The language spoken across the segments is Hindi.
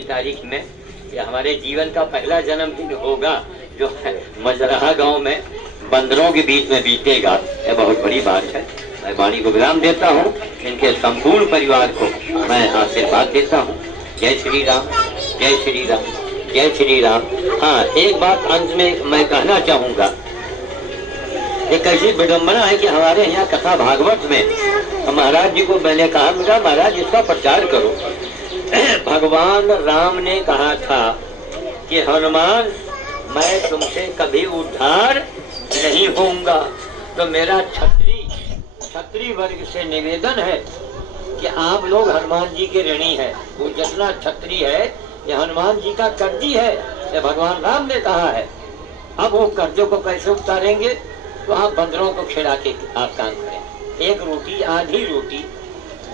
तारीख में ये हमारे जीवन का पहला जन्मदिन होगा जो मजरहा गांव में बंदरों के बीच में बीतेगा। ये बहुत बड़ी बात है। मैं वाणी को विराम देता हूँ। इनके संपूर्ण परिवार को मैं आशीर्वाद देता हूँ। जय श्री राम, जय श्री राम, जय श्री राम। हाँ, एक बात अंत में मैं कहना चाहूँगा। एक ऐसी विडम्बना है कि हमारे यहाँ कथा भागवत में महाराज जी को मैंने कहा, बेटा महाराज इसका प्रचार करो। भगवान राम ने कहा था कि हनुमान मैं तुमसे कभी उद्धार नहीं होऊंगा। तो मेरा क्षत्रिय वर्ग से निवेदन है कि आप लोग हनुमान जी के ऋणी हैं। वो जितना क्षत्रिय है ये हनुमान जी का कर्जी है, ये भगवान राम ने कहा है। अब वो कर्जों को कैसे उतारेंगे? तो आप बंदरों को खिला के आप काम करें। एक रोटी, आधी रोटी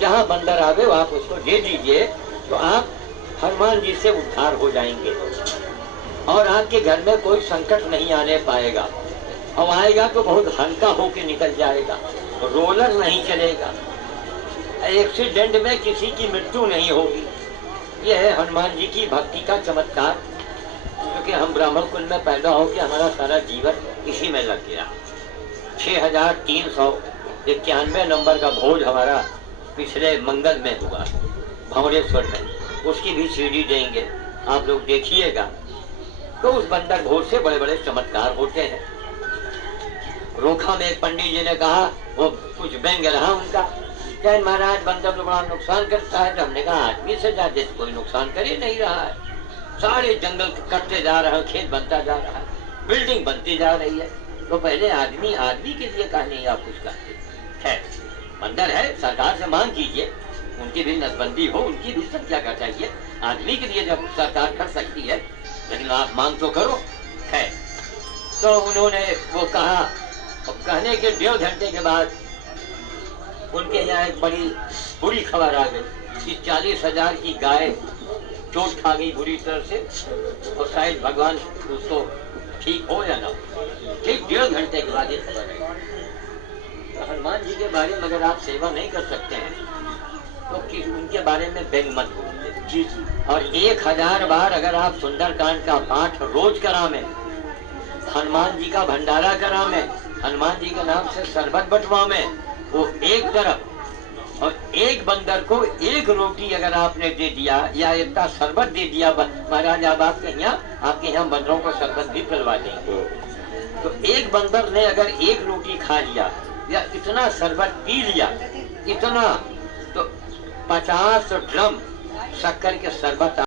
जहाँ बंदर आवे वो आप उसको दे दीजिए, तो आप हनुमान जी से उद्धार हो जाएंगे और आपके घर में कोई संकट नहीं आने पाएगा। और आएगा तो बहुत हल्का होके निकल जाएगा, रोलर नहीं चलेगा, एक्सीडेंट में किसी की मृत्यु नहीं होगी। यह है हनुमान जी की भक्ति का चमत्कार, क्योंकि हम ब्राह्मण कुल में पैदा होकर हमारा सारा जीवन इसी में लग गया। 6391 नंबर का भोज हमारा पिछले मंगल में हुआ भंवरेश्वर में, उसकी भी सीढ़ी देंगे, आप लोग देखिएगा। तो उस बंदर भोज से बड़े बड़े चमत्कार होते हैं। रोखा में एक पंडित जी ने कहा, वो कुछ व्यंग रहा उनका, क्या महाराज बंदर तो बड़ा नुकसान करता है। तो हमने कहा आदमी से ज्यादा कोई नुकसान कर ही नहीं रहा है। सारे जंगल कटते जा रहे हैं, खेत बनता जा रहा है, बिल्डिंग बनती जा रही है। तो पहले आदमी के लिए कहा नहीं आप कुछ कहते है। बंदर है, सरकार से मांग कीजिए, उनकी भी नसबंदी हो, उनकी भी संख्या का चाहिए। आदमी के लिए जब सरकार कर सकती है, लेकिन आप मांग तो करो है। तो उन्होंने वो कहा, कहने के 1.5 घंटे के बाद उनके यहाँ एक बड़ी बुरी खबर आ गई कि 40,000 की गाय चोट खा गई बुरी तरह से, और शायद भगवान उसको ठीक हो या ना हो। ठीक 1.5 घंटे के बाद ये खबर आई। तो हनुमान जी के बारे में अगर आप सेवा नहीं कर सकते हैं तो किस उनके बारे में व्यंग मत बोलिए जी। और 1000 बार अगर आप सुंदरकांड का पाठ रोज करावें, हनुमान जी का भंडारा करावें, हनुमान जी के नाम से शरबत बंटवावें, वो एक तरफ, और एक बंदर को एक रोटी अगर आपने दे दिया या इतना शरबत दे दिया, महाराज आप आपके यहाँ बंदरों को शरबत भी पिलवा देंगे। तो एक बंदर ने अगर एक रोटी खा लिया या इतना शरबत पी लिया, इतना, तो 50 ड्रम शक्कर के शरबत